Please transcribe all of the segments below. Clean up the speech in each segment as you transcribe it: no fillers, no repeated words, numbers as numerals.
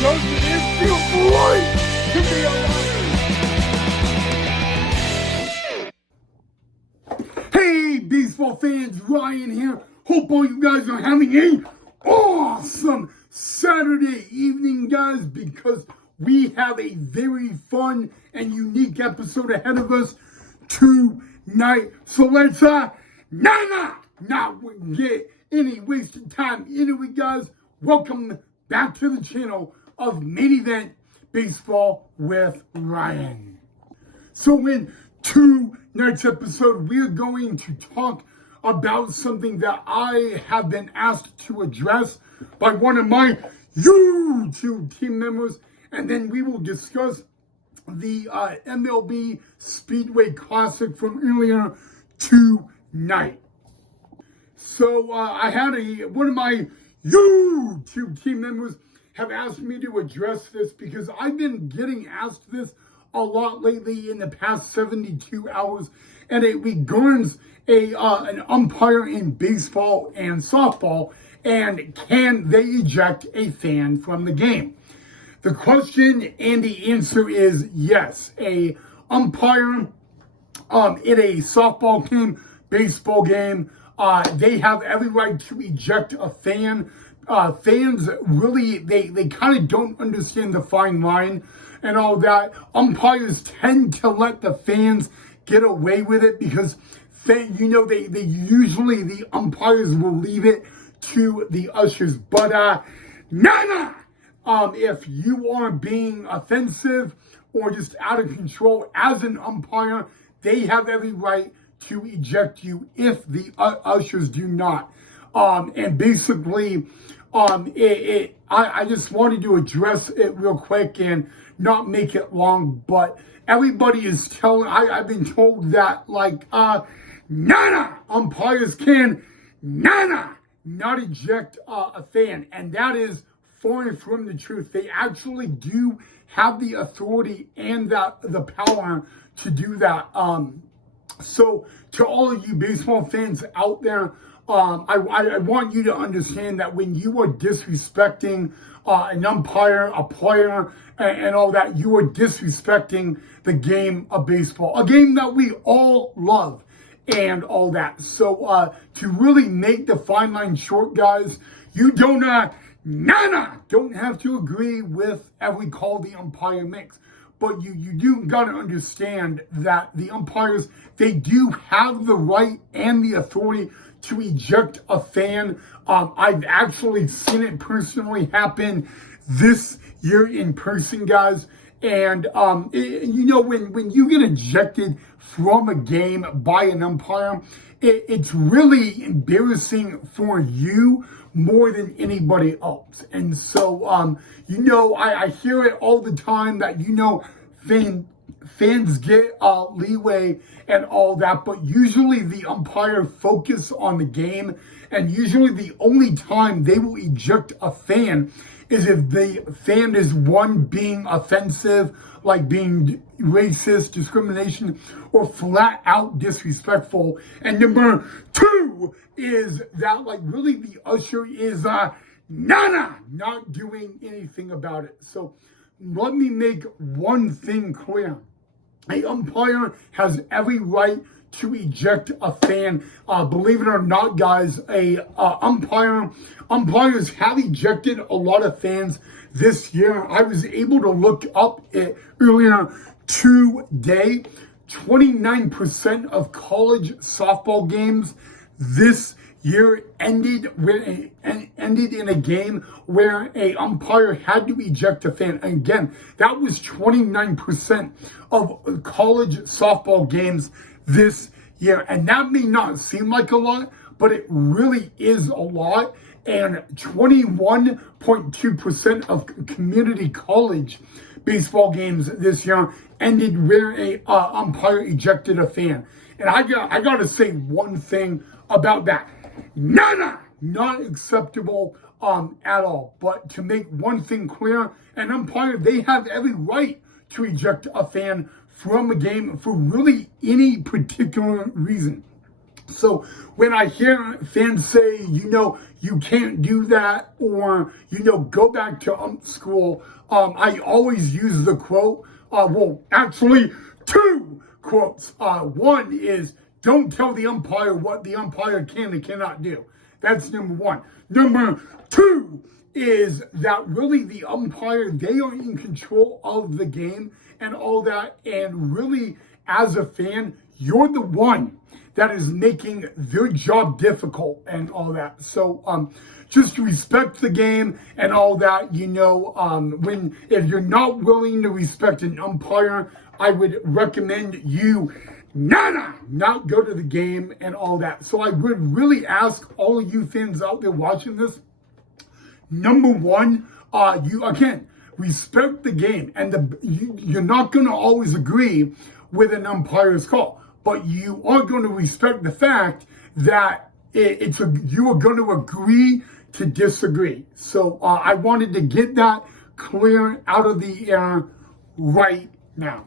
Doesn't it feel great to be alive? Hey, baseball fans, Ryan here. Hope all you guys are having a awesome Saturday evening, guys, because we have a very fun and unique episode ahead of us tonight. So let's not get any wasted time into it, guys. Welcome back to the channel of Main Event Baseball with Ryan. So in tonight's episode, we're going to talk about something that I have been asked to address by one of my YouTube team members, and then we will discuss the MLB Speedway Classic from earlier tonight. So I had one of my YouTube team members have asked me to address this because I've been getting asked this a lot lately in the past 72 hours, and it regards an umpire in baseball and softball, and can they eject a fan from the game? The question and the answer is yes. A umpire in a softball game, baseball game, they have every right to eject a fan. Fans really, they kind of don't understand the fine line and all that. Umpires tend to let the fans get away with it because, they usually, the umpires will leave it to the ushers. But, if you are being offensive or just out of control as an umpire, they have every right to eject you if the ushers do not. And basically, I just wanted to address it real quick and not make it long, but everybody is I've been told that, like, umpires can, not eject a fan, and that is far from the truth. They actually do have the authority and the power to do that. So to all of you baseball fans out there, I want you to understand that when you are disrespecting an umpire, a player, and all that, you are disrespecting the game of baseball, a game that we all love and all that. So to really make the fine line short, guys, you don't have to agree with every call the umpire makes. But you do gotta understand that the umpires, they do have the right and the authority to eject a fan. I've actually seen it personally happen this year in person, guys. And when you get ejected from a game by an umpire, it's really embarrassing for you more than anybody else. And so, I hear it all the time that, fans get leeway and all that, but usually the umpire focus on the game, and usually the only time they will eject a fan is if the fan is, one, being offensive, like being racist, discrimination, or flat out disrespectful. And number two is that, like, really the usher is not doing anything about it. So let me make one thing clear. An umpire has every right to eject a fan. Believe it or not, guys, umpires have ejected a lot of fans this year. I was able to look up it earlier today. 29% of college softball games this year ended in a game where a umpire had to eject a fan. And again, that was 29% of college softball games this year. And that may not seem like a lot, but it really is a lot. And 21.2% of community college baseball games this year ended where a umpire ejected a fan. And I got to say one thing about that. Not acceptable at all. But to make one thing clear, an umpire, they have every right to eject a fan from a game for really any particular reason. So when I hear fans say, you can't do that, or, go back to school, I always use the quote, actually two quotes. One is, don't tell the umpire what the umpire can and cannot do. That's number one. Number two is that really the umpire, they are in control of the game and all that. And really, as a fan, you're the one that is making their job difficult and all that. So just respect the game and all that. If you're not willing to respect an umpire, I would recommend you not go to the game and all that. So I would really ask all of you fans out there watching this, number one, you again, respect the game. And you're not going to always agree with an umpire's call, but you are going to respect the fact that you are going to agree to disagree. So I wanted to get that clear out of the air right now.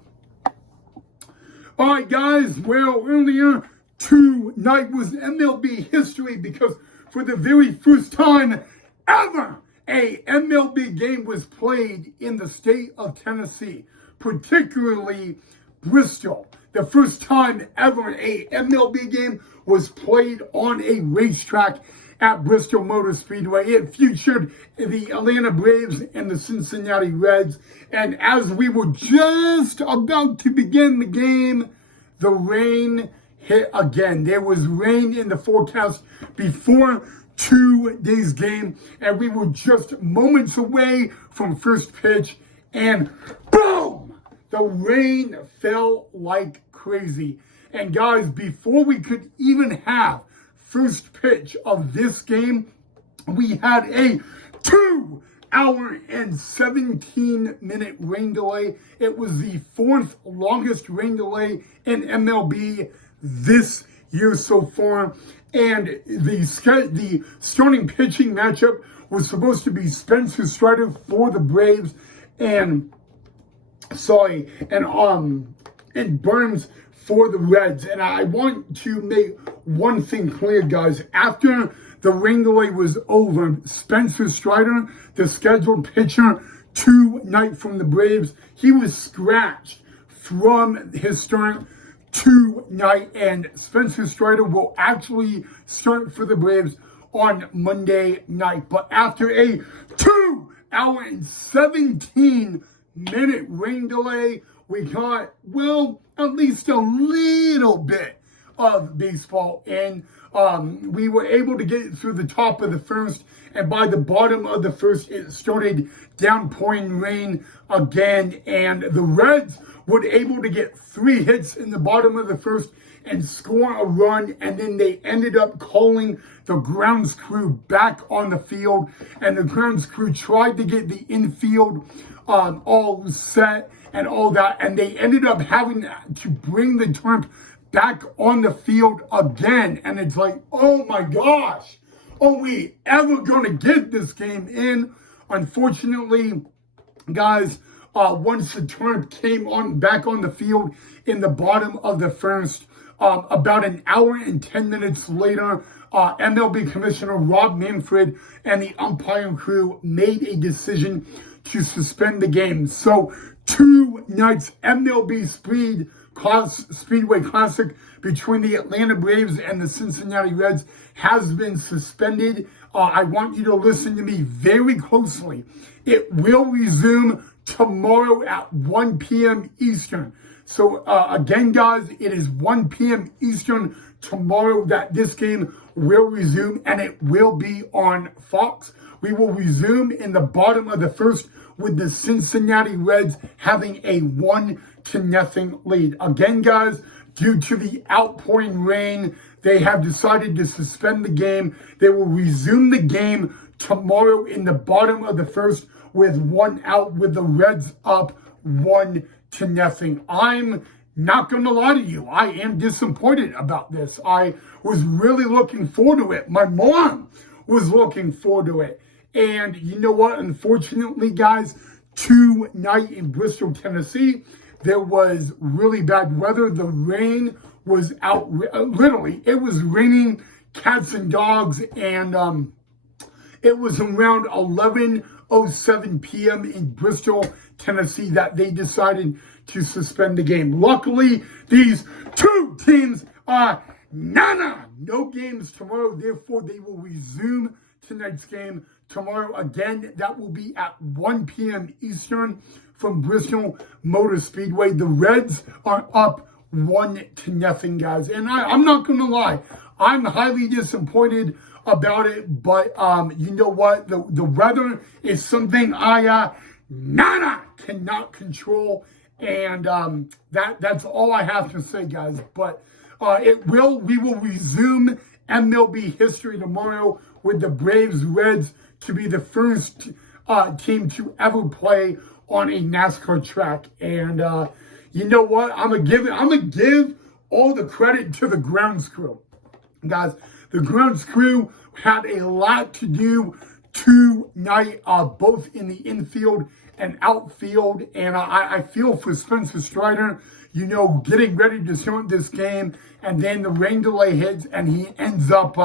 All right, guys. Well, earlier tonight was MLB history because for the very first time ever, a MLB game was played in the state of Tennessee, particularly Bristol. The first time ever a MLB game was played on a racetrack at Bristol Motor Speedway. It featured the Atlanta Braves and the Cincinnati Reds. And as we were just about to begin the game, the rain hit again. There was rain in the forecast before today's game, and we were just moments away from first pitch, and boom! The rain fell like crazy. And guys, before we could even have first pitch of this game, we had a 2-hour and 17-minute rain delay. It was the fourth longest rain delay in MLB this year so far. And the starting pitching matchup was supposed to be Spencer Strider for the Braves and Burns for the Reds. And I want to make one thing clear, guys. After the rain delay was over, Spencer Strider, the scheduled pitcher tonight from the Braves, he was scratched from his start tonight, and Spencer Strider will actually start for the Braves on Monday night. But after a 2-hour and 17-minute rain delay, we got, at least a little bit of baseball in. We were able to get it through the top of the first, and by the bottom of the first, it started downpouring rain again, and the Reds were able to get 3 hits in the bottom of the first and score a run, and then they ended up calling the grounds crew back on the field, and the grounds crew tried to get the infield all set and all that, and they ended up having to bring the turf back on the field again. And it's like, oh my gosh, are we ever going to get this game in? Unfortunately, guys, once the turf came back on the field in the bottom of the first, about an hour and 10 minutes later, MLB Commissioner Rob Manfred and the umpiring crew made a decision to suspend the game. So tonight's MLB Speedway Classic between the Atlanta Braves and the Cincinnati Reds has been suspended. I want you to listen to me very closely. It will resume tomorrow at 1 p.m. Eastern. So again, guys, it is 1 p.m. Eastern tomorrow that this game will resume, and it will be on Fox. We will resume in the bottom of the first with the Cincinnati Reds having a 1-0 lead. Again, guys, due to the outpouring rain, they have decided to suspend the game. They will resume the game tomorrow in the bottom of the first with 1 out, with the Reds up 1-0. I'm not going to lie to you. I am disappointed about this. I was really looking forward to it. My mom was looking forward to it. And you know what? Unfortunately, guys, tonight in Bristol, Tennessee, there was really bad weather. The rain was out, literally, it was raining cats and dogs, and it was around 11:07 p.m. in Bristol, Tennessee, that they decided to suspend the game. Luckily, these two teams are no games tomorrow. Therefore, they will resume tonight's game tomorrow. Again, that will be at 1 p.m. Eastern from Bristol Motor Speedway. The Reds are up 1-0, guys. And I'm not going to lie, I'm highly disappointed about it, but you know what? The weather is something I cannot control, and that's all I have to say, guys. But we will resume MLB history tomorrow with the Braves Reds to be the first team to ever play on a NASCAR track. And you know what? I'm gonna give all the credit to the grounds crew, guys. The grounds crew had a lot to do tonight, both in the infield and outfield. And I feel for Spencer Strider, you know, getting ready to start this game, and then the rain delay hits, and he ends up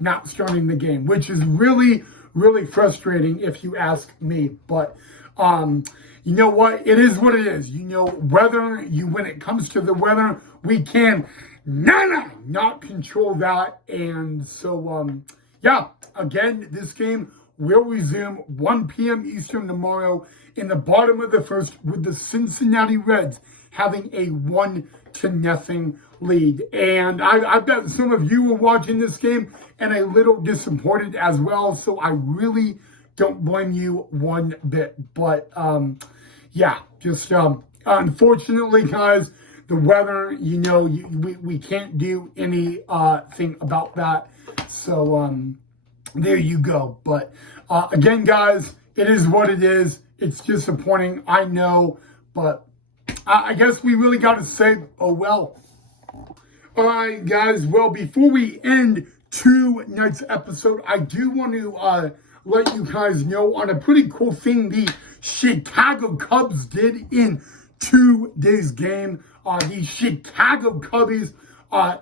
not starting the game, which is really, really frustrating if you ask me. But you know what? It is what it is. You know, when it comes to the weather, we can not control that. And so, yeah, again, this game will resume 1 p.m. Eastern tomorrow in the bottom of the first, with the Cincinnati Reds having a 1-0 lead. And I bet some of you were watching this game and a little disappointed as well. So I really don't blame you one bit. But yeah, just unfortunately, guys, the weather, you know, we can't do anything about that. So there you go. But again, guys, it is what it is. It's disappointing, I know, but I guess we really got to say, oh well. All right, guys. Well, before we end tonight's episode, I do want to let you guys know on a pretty cool thing the Chicago Cubs did in today's game. The Chicago Cubbies,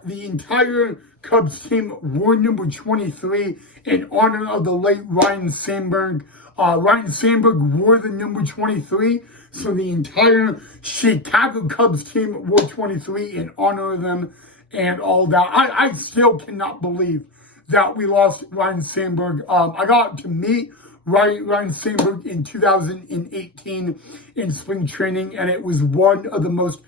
the entire Cubs team wore number 23 in honor of the late Ryan Sandberg. Ryan Sandberg wore the number 23, so the entire Chicago Cubs team wore 23 in honor of them and all that. I still cannot believe that we lost Ryan Sandberg. I got to meet Ryan Sandberg in 2018 in spring training, and it was one of the most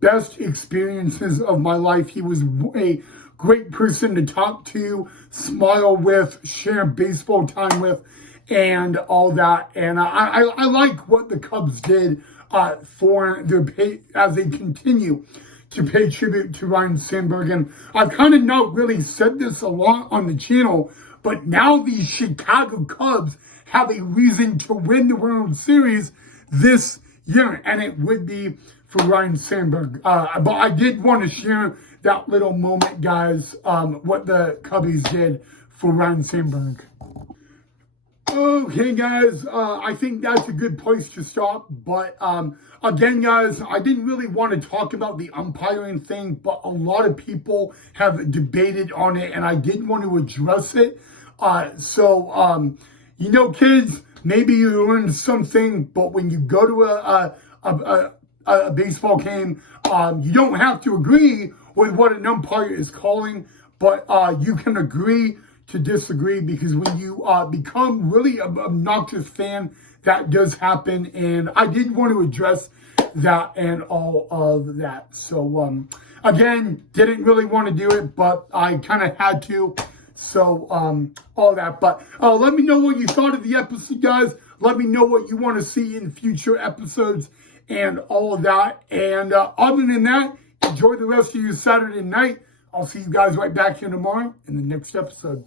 best experiences of my life. He was a great person to talk to, smile with, share baseball time with, and all that. And I like what the Cubs did for their as they continue to pay tribute to Ryan Sandberg. And I've kind of not really said this a lot on the channel, but now the Chicago Cubs have a reason to win the World Series this year, and it would be for Ryan Sandberg. But I did want to share that little moment, guys, what the Cubbies did for Ryan Sandberg. Okay, guys, I think that's a good place to stop. But again, guys, I didn't really want to talk about the umpiring thing, but a lot of people have debated on it, and I did want to address it. So, you know, kids, maybe you learned something, but when you go to a baseball game, you don't have to agree with what an umpire is calling, but you can agree to disagree, because when you become really an obnoxious fan, that does happen. And I did want to address that and all of that. So, again, didn't really want to do it, but I kind of had to. So, all that. But let me know what you thought of the episode, guys. Let me know what you want to see in future episodes and all of that. And other than that, enjoy the rest of your Saturday night. I'll see you guys right back here tomorrow in the next episode.